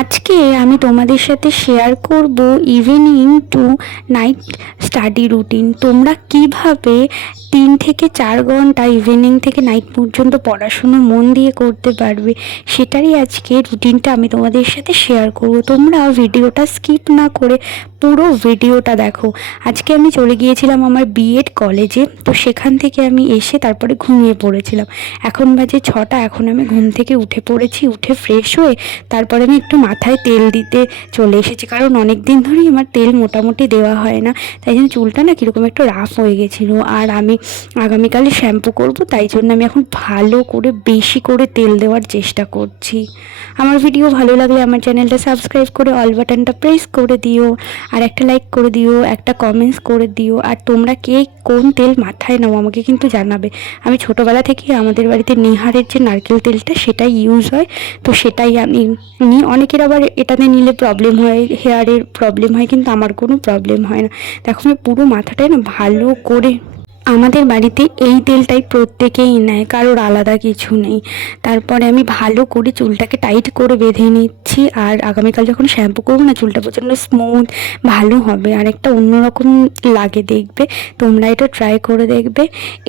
আজকে আমি তোমাদের সাথে শেয়ার করব evening to night study routine. তোমরা কিভাবে 3 থেকে 4 ঘন্টা ইভিনিং থেকে নাইট পর্যন্ত পড়াশুনো মন দিয়ে করতে পারবে, সেটারই আজকে রুটিনটা আমি তোমাদের সাথে শেয়ার করব। তোমরা ভিডিওটা স্কিপ না করে পুরো ভিডিওটা দেখো। আজকে আমি চলে গিয়েছিলাম আমার বিএড কলেজে, তো সেখান থেকে আমি এসে তারপরে ঘুমিয়ে পড়েছিলাম। এখন বাজে 6টা। এখন আমি ঘুম থেকে উঠে পড়েছি, উঠে ফ্রেশ হয়ে তারপরে আমি একটু মাথায় তেল দিতে চলে এসেছি, কারণ অনেক দিন ধরেই আমার তেল মোটামুটি দেওয়া হয় না, তাই জন্য চুলটা না কীরকম একটু রাফ হয়ে গেছিলো। আর আমি আগামীকালে শ্যাম্পু করব, তাই জন্য আমি এখন ভালো করে বেশি করে তেল দেওয়ার চেষ্টা করছি। আমার ভিডিও ভালো লাগলে আমার চ্যানেলটা সাবস্ক্রাইব করে অল বাটনটা প্রেস করে দিও, আর একটা লাইক করে দিও, একটা কমেন্টস করে দিও। আর তোমরা কে কোন তেল মাথায় নাও আমাকে কিন্তু জানাবে। আমি ছোটোবেলা থেকেই আমাদের বাড়িতে নিহারের যে নারকেল তেলটা সেটাই ইউজ হয়, তো সেটাই আমি নিই। অনেকের আবার এটাতে নিলে প্রবলেম হয়, হেয়ারের প্রবলেম হয়, কিন্তু আমার কোনো প্রবলেম হয় না। দেখো আমি পুরো মাথাটায় না ভালো করে, আমাদের বাড়িতে এই তেলটাই প্রত্যেকেই নেয়, কারোর আলাদা কিছু নেই। তারপরে আমি ভালো করে চুলটাকে টাইট করে বেঁধে নিচ্ছি, আর আগামীকাল যখন শ্যাম্পু করবো না, চুলটা প্রচণ্ড স্মুথ ভালো হবে, আর একটা অন্যরকম লাগে দেখবে। তোমরা এটা ট্রাই করে দেখবে।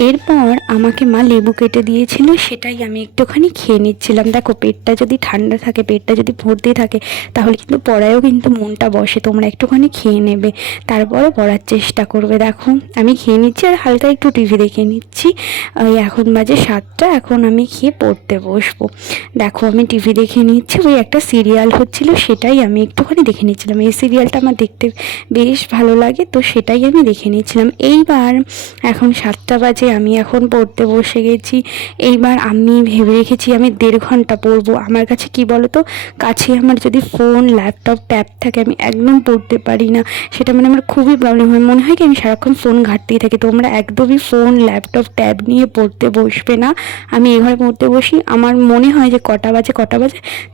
এরপর আমাকে মা লেবু কেটে দিয়েছিল, সেটাই আমি একটুখানি খেয়ে নিচ্ছিলাম। দেখো পেটটা যদি ঠান্ডা থাকে, পেটটা যদি ভর্তি থাকে, তাহলে কিন্তু পড়ায়ও কিন্তু মনটা বসে। তোমরা একটুখানি খেয়ে নেবে, তারপরে পড়ার চেষ্টা করবে। দেখো আমি খেয়ে নিচ্ছি আর হালকা একটু টিভি দেখে নিচ্ছি। ওই এখন বাজে 7টা, এখন আমি খেয়ে পড়তে বসবো। দেখো আমি টিভি দেখে নিচ্ছি, ওই একটা সিরিয়াল হচ্ছিল, সেটাই আমি একটুখানি দেখে নিচ্ছিলাম। এই সিরিয়ালটা আমার দেখতে বেশ ভালো লাগে, তো সেটাই আমি দেখে নিচ্ছিলাম। এইবার এখন 7টা বাজে, আমি এখন পড়তে বসে গেছি। এইবার আমি ভেবে রেখেছি আমি 1.5 ঘন্টা পড়বো। আমার কাছে কি বলো তো, কাছে আমার যদি ফোন, ল্যাপটপ, ট্যাব থাকে, আমি একদম পড়তে পারি না। সেটা মানে আমার খুবই প্রবলেম হয়, মনে হয় কি আমি সারাক্ষণ ফোন ঘাঁটতেই থাকি। তোমরা একদমই ফোন, ল্যাপটপ, ট্যাব নিয়ে পড়তে বসবে না। আমি এ ঘরে পড়তে বসি, আমার মনে হয় যে কটা বাজে,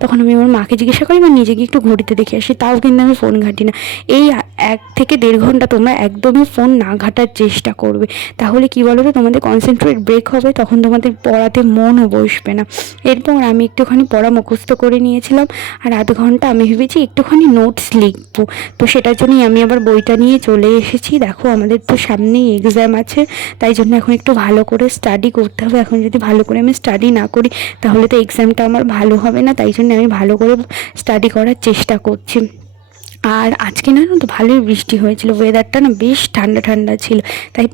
তখন আমি আমার মাকে জিজ্ঞাসা করি বা নিজে গিয়ে একটু ঘড়িতে দেখে আসি, তাও কিন্তু আমি ফোন ঘাঁটি না। এই 1 থেকে 1.5 ঘন্টা তোমরা একদমই ফোন না ঘাঁটার চেষ্টা করবে, তাহলে কি বলো তো, তোমাদের কনসেন্ট্রেট ব্রেক হবে, তখন তোমাদের পড়াতে মনও বসবে না। এরপর আমি একটুখানি পড়া মুখস্থ করে নিয়েছিলাম, আর আধ ঘন্টা আমি ভেবেছি একটুখানি নোটস লিখবো, তো সেটার জন্যই আমি আবার বইটা নিয়ে চলে এসেছি। দেখো আমাদের তো সামনেই এক্সাম আছে, তাই জন্য এখন একটু ভালো করে স্টাডি করতে হবে। এখন যদি ভালো করে আমি স্টাডি না করি, তাহলে তো এক্সামটা আমার ভালো হবে না, তাই জন্য আমি ভালো করে স্টাডি করার চেষ্টা করছি। আর আজকে না তো ভালোই বৃষ্টি হয়েছিল, ওয়েদারটা না বেশ ঠান্ডা ঠান্ডা ছিল, তাই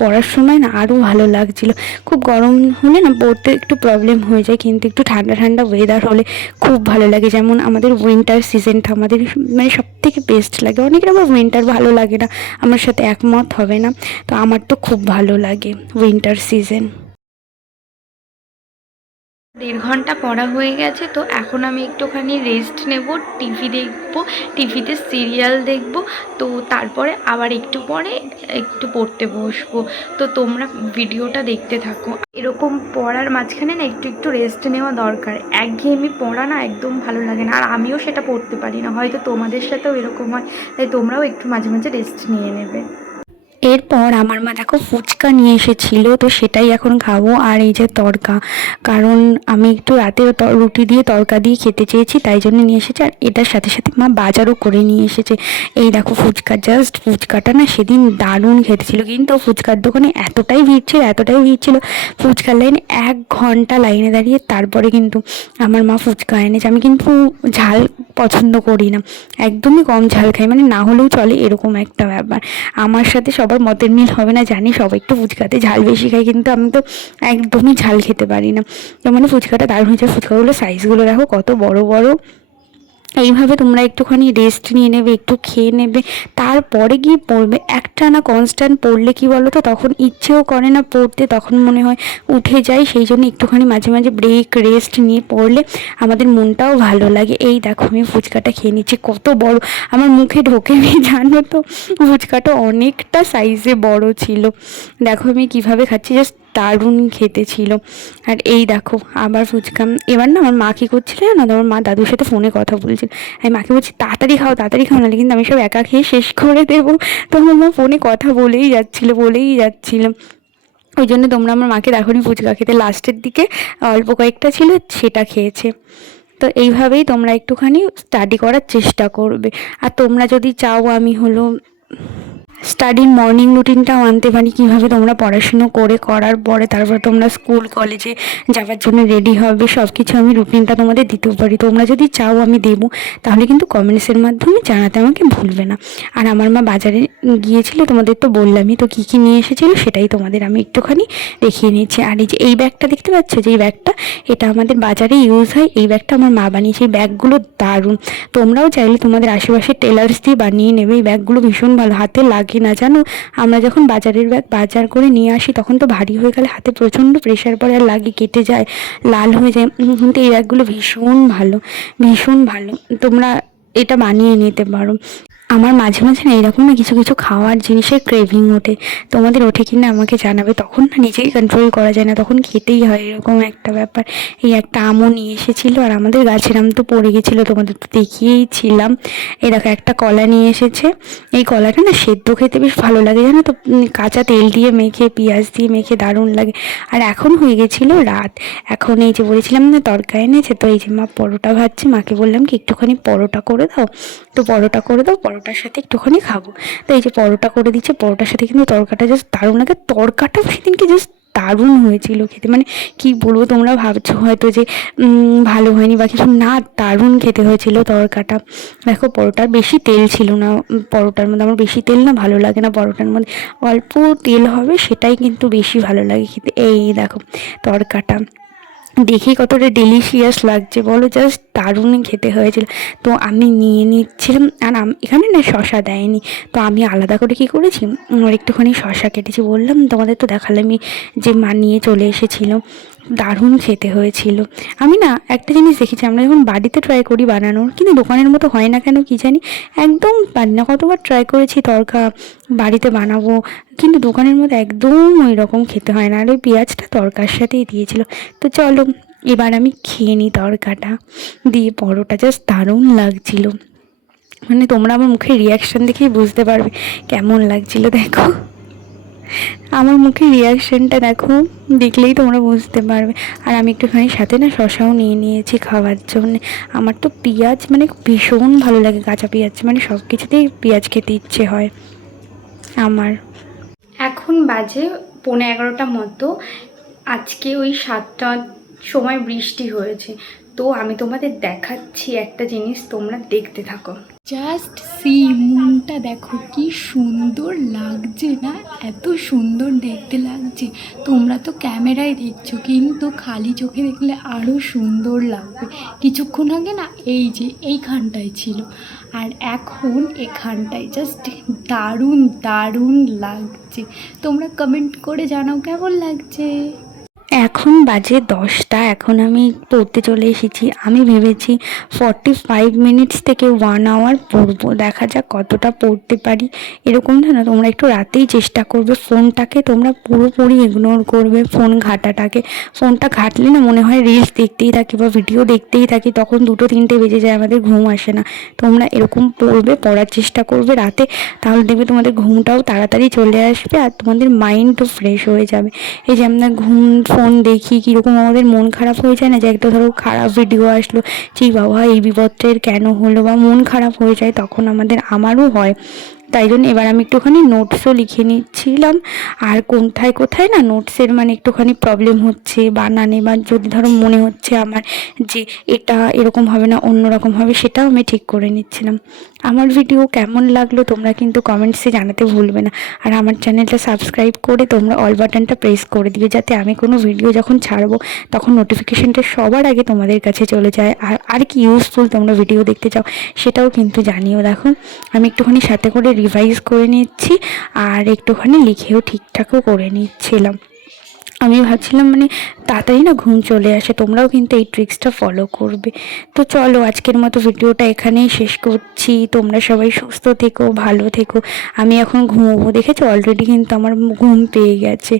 পড়ার সময় না আরও ভালো লাগছিল। খুব গরম হলে না পড়তে একটু প্রবলেম হয়ে যায়, কিন্তু একটু ঠান্ডা ঠান্ডা ওয়েদার হলে খুব ভালো লাগে। যেমন আমাদের উইন্টার সিজনটা আমাদের মানে সব থেকে বেস্ট লাগে। অনেকের আবার উইন্টার ভালো লাগে না, আমার সাথে একমত হবে না, তো আমার তো খুব ভালো লাগে উইন্টার সিজন। 1.5 ঘন্টা পড়া হয়ে গেছে, তো এখন আমি একটুখানি রেস্ট নেব, টিভি দেখব, টিভিতে সিরিয়াল দেখব, তো তারপরে আবার একটু পরে একটু পড়তে বসবো। তো তোমরা ভিডিওটা দেখতে থাকো। এরকম পড়ার মাঝখানে না একটু একটু রেস্ট নেওয়া দরকার। একঘেয়েমি পড়া না একদম ভালো লাগে না, আর আমিও সেটা পড়তে পারি না, হয়তো তোমাদের সাথেও এরকম হয়, তাই তোমরাও একটু মাঝে মাঝে রেস্ট নিয়ে নেবে। এরপর আমার মা দেখো ফুচকা নিয়ে এসেছিল, তো সেটাই এখন খাবো। আর এই যে তড়কা, কারণ আমি একটু রাতে রুটি দিয়ে তড়কা দিয়ে খেতে চেয়েছি, তাই জন্য নিয়ে এসেছে। আর এটার সাথে সাথে মা বাজারও করে নিয়ে এসেছে। এই দেখো ফুচকা, জাস্ট ফুচকাটা না সেদিন দারুণ খেতে ছিল, কিন্তু ফুচকার দোকানে এতটাই ভিড় ছিল, ফুচকার লাইনে 1 ঘন্টা লাইনে দাঁড়িয়ে তারপরে কিন্তু আমার মা ফুচকা এনেছে। আমি কিন্তু ঝাল পছন্দ করি না, একদমই কম ঝাল খাই, মানে না হলেও চলে এরকম একটা ব্যাপার। আমার সাথে সবার মতের মিল হবে না জানি, সবাই একটু ফুচকাতে ঝাল বেশি খায়, কিন্তু আমি তো একদমই ঝাল খেতে পারি না। মানে ফুচকাটা দারুণ হয়েছে। ফুচকাগুলো সাইজগুলো দেখো কত বড় বড়। এইভাবে তোমরা একটুখানি রেস্ট নিয়ে নেবে, একটু খেয়ে নেবে, তারপরে গিয়ে পড়বে। একটানা কনস্ট্যান্ট পড়লে কি বলো তো, তখন ইচ্ছেও করে না পড়তে, তখন মনে হয় উঠে যায়। সেই জন্য একটুখানি মাঝে মাঝে ব্রেক, রেস্ট নিয়ে পড়লে আমাদের মনটাও ভালো লাগে। এই দেখো আমি ফুচকাটা খেয়ে নিচ্ছি, কত বড় আমার মুখে ঢোকেনি জানো তো, ফুচকাটা অনেকটা সাইজে বড় ছিল। দেখো আমি কিভাবে খাচ্ছি, জাস্ট দারুণ খেতে ছিল। আর এই দেখো আবার ফুচকা। এবার না আমার মা কী করছিল না, আমার মা দাদুর সাথে ফোনে কথা বলছিল। আমি মাকে বলছি তাড়াতাড়ি খাও নাহলে কিন্তু আমি সব একা খেয়ে শেষ করে দেবো। তো আমার মা ফোনে কথা বলেই যাচ্ছিল। ওই জন্য তোমরা আমার মাকে দেখোনি ফুচকা খেতে, লাস্টের দিকে অল্প কয়েকটা ছিল সেটা খেয়েছে। তো এইভাবেই তোমরা একটুখানি স্টাডি করার চেষ্টা করবে। আর তোমরা যদি চাও আমি হলো স্টাডির মর্নিং রুটিনটাও আনতে পারি, কীভাবে তোমরা পড়াশুনো করার পরে তারপর তোমরা স্কুল কলেজে যাওয়ার জন্য রেডি হবে, সব কিছু আমি রুটিনটা তোমাদের দিতেও পারি। তোমরা যদি চাও আমি দেবো, তাহলে কিন্তু কমেন্টসের মাধ্যমে জানাতে আমাকে ভুলবে না। আর আমার মা বাজারে গিয়েছিল, তোমাদের তো বললামই, তো কী কী নিয়ে এসেছিলো সেটাই তোমাদের আমি একটুখানি দেখিয়ে নিচ্ছি। আর এই যে এই ব্যাগটা দেখতে পাচ্ছ, যে এই ব্যাগটা, এটা আমাদের বাজারে ইউজ হয়। এই ব্যাগটা আমার মা বানিয়েছে। এই ব্যাগগুলো দারুণ, তোমরাও চাইলে তোমাদের আশেপাশে টেলার্স দিয়ে বানিয়ে নেবে। এই ব্যাগগুলো ভীষণ ভালো, হাতে লাগে না জানো। আমরা যখন বাজারের ব্যাগ বাজার করে নিয়ে আসি তখন তো ভারী হয়ে গেলে হাতে প্রচণ্ড প্রেশার পড়ে, আর লাগে, কেটে যায়, লাল হয়ে যায়। কিন্তু এই ব্যাগগুলো ভীষণ ভালো, ভীষণ ভালো, তোমরা এটা বানিয়ে নিতে পারো। আমার মাঝে মাঝে না এরকম না কিছু কিছু খাওয়ার জিনিসের ক্রেভিং ওঠে, তোমাদের ওঠে কিনা আমাকে জানাবে। তখন না নিজেই কন্ট্রোল করা যায় না, তখন খেতেই হয়, এরকম একটা ব্যাপার। এই একটা আমও নিয়ে এসেছিলো, আর আমাদের গাছের আম তো পড়ে গেছিলো, তোমাদের তো দেখিয়েই ছিলাম। এই দেখো একটা কলা নিয়ে এসেছে। এই কলাটা না সেদ্ধ খেতে বেশ ভালো লাগে জানো তো, কাঁচা তেল দিয়ে মেখে, পেঁয়াজ দিয়ে মেখে দারুণ লাগে। আর এখন হয়ে গেছিলো রাত, এখন এই যে বলেছিলাম না তরকা এনেছে, তো এই যে মা পরোটা ভাজছে, মাকে বললাম কি একটুখানি পরোটা করে দাও, তো পরোটা করে দাও, পরোটার সাথে একটুখানি খাবো। তো এই যে পরোটা করে দিচ্ছে, পরোটার সাথে কিন্তু তরকাটা জাস্ট দারুণ লাগে। তরকাটা সেদিনকে জাস্ট দারুণ হয়েছিল খেতে, মানে কি বলবো, তোমরা ভাবছো হয়তো যে ভালো হয়নি বা কিছু, না দারুণ খেতে হয়েছিল তরকাটা। দেখো পরোটার বেশি তেল ছিল না, পরোটার মধ্যে আমার বেশি তেল না ভালো লাগে না, পরোটার মধ্যে অল্প তেল হবে সেটাই কিন্তু বেশি ভালো লাগে খেতে। এই দেখো তরকাটা দেখি কতটা ডেলিশিয়াস লাগছে বলো, জাস্ট দারুণ খেতে হয়েছিল। তো আমি নিয়ে নিচ্ছিলাম, আর এখানে না শশা দেয়নি, তো আমি আলাদা করে কী করেছি, একটুখানি শশা কেটেছি, বললাম তোমাদের তো দেখালামই যে মা নিয়ে চলে এসেছিলো, দারুণ খেতে হয়েছিল। আমি না একটা জিনিস দেখেছি, আমরা যখন বাড়িতে ট্রাই করি বানানোর, কিন্তু দোকানের মতো হয় না কেন কি জানি, একদম পারি না। কতবার ট্রাই করেছি তরকা বাড়িতে বানাবো, কিন্তু দোকানের মতো একদম ওই রকম খেতে হয় না। আর ওই পেঁয়াজটা তরকার সাথেই দিয়েছিল। তো চলো এবার আমি খেয়ে নিই তরকাটা দিয়ে, পরোটা জাস্ট দারুণ লাগছিল। মানে তোমরা আমার মুখের রিয়াকশান দেখেই বুঝতে পারবে কেমন লাগছিল। দেখো আমার মুখের রিয়াকশানটা দেখো, দেখলেই তোমরা বুঝতে পারবে। আর আমি একটুখানি সাথে না শশাও নিয়ে নিয়েছি খাওয়ার জন্য। আমার তো পেঁয়াজ মানে ভীষণ ভালো লাগে, কাঁচা পেঁয়াজ মানে সব কিছুতেই পেঁয়াজ খেতে ইচ্ছে হয় আমার। এখন বাজে 11:15 মতো। আজকে ওই 7টার সময় বৃষ্টি হয়েছে। তো আমি তোমাদের দেখাচ্ছি একটা জিনিস, তোমরা দেখতে থাকো। জাস্ট সি, মুনটা দেখো কি সুন্দর লাগছে না, এত সুন্দর দেখতে লাগছে। তোমরা তো ক্যামেরায় দেখছো, কিন্তু খালি চোখে দেখলে আরও সুন্দর লাগবে। কিছুক্ষণ আগে না এই যে এইখানটায় ছিল, আর এখন এখানটায়, জাস্ট দারুণ দারুণ লাগছে। তোমরা কমেন্ট করে জানাও কেমন লাগছে। এখন বাজে 10টা, এখন আমি পড়তে চলে এসেছি। আমি ভেবেছি 45 মিনিটস থেকে 1 আওয়ার পড়বো, দেখা যাক কতটা পড়তে পারি। এরকম না, তোমরা একটু রাতেই চেষ্টা করবে, ফোনটাকে তোমরা পুরোপুরি ইগনোর করবে, ফোন ঘাটাটাকে। ফোনটা ঘাটলে না মনে হয় রিলস দেখতেই থাকি বা ভিডিও দেখতেই থাকি, তখন 2-3টে বেজে যায়, আমাদের ঘুম আসে না। তোমরা এরকম পড়বে, পড়ার চেষ্টা করবে রাতে, তাহলে দেখবে তোমাদের ঘুমটাও তাড়াতাড়ি চলে আসবে আর তোমাদের মাইন্ডও ফ্রেশ হয়ে যাবে। এই যে আমরা ফোন দেখি কীরকম আমাদের মন খারাপ হয়ে যায় না, যে একটা ধরো খারাপ ভিডিও আসলো, যে বাবা এই বিপদটার কেন হলো, বা মন খারাপ হয়ে যায়, তখন আমারও হয়। তাই জন্য এবার আমি একটুখানি নোটসও লিখে নিচ্ছিলাম। আর কোথায় কোথায় না নোটসের মানে একটুখানি প্রবলেম হচ্ছে বানানে, বা যদি ধরো মনে হচ্ছে আমার যে এটা এরকম হবে না অন্যরকম হবে, সেটাও আমি ঠিক করে নিচ্ছিলাম। আমার ভিডিও কেমন লাগলো তোমরা কিন্তু কমেন্টসে জানাতে ভুলবে না। আর আমার চ্যানেলটা সাবস্ক্রাইব করে তোমরা অল বাটনটা প্রেস করে দিও, যাতে আমি কোনো ভিডিও যখন ছাড়বো তখন নোটিফিকেশানটা সবার আগে তোমাদের কাছে চলে যায়। আর কি ইউজফুল তোমরা ভিডিও দেখতে চাও সেটাও কিন্তু জানিও। দেখো আমি একটুখানি সাথে করে রিভাইজ করে নিচ্ছি, আর একটুখানি লিখেও ঠিকঠাকও করে নিচ্ছিলাম। আমি ভাবছিলাম মানে তাড়াতাড়ি না ঘুম চলে আসে, তোমরাও কিন্তু এই ট্রিক্সটা ফলো করবে। তো চলো আজকের মতো ভিডিওটা এখানেই শেষ করছি। তোমরা সবাই সুস্থ থেকো, ভালো থেকো। আমি এখন ঘুমোবো, দেখেছো অলরেডি কিন্তু আমার ঘুম পেয়ে গেছে।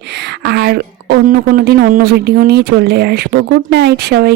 আর অন্য কোনো দিন অন্য ভিডিও নিয়ে চলে আসবো। গুড নাইট সবাই।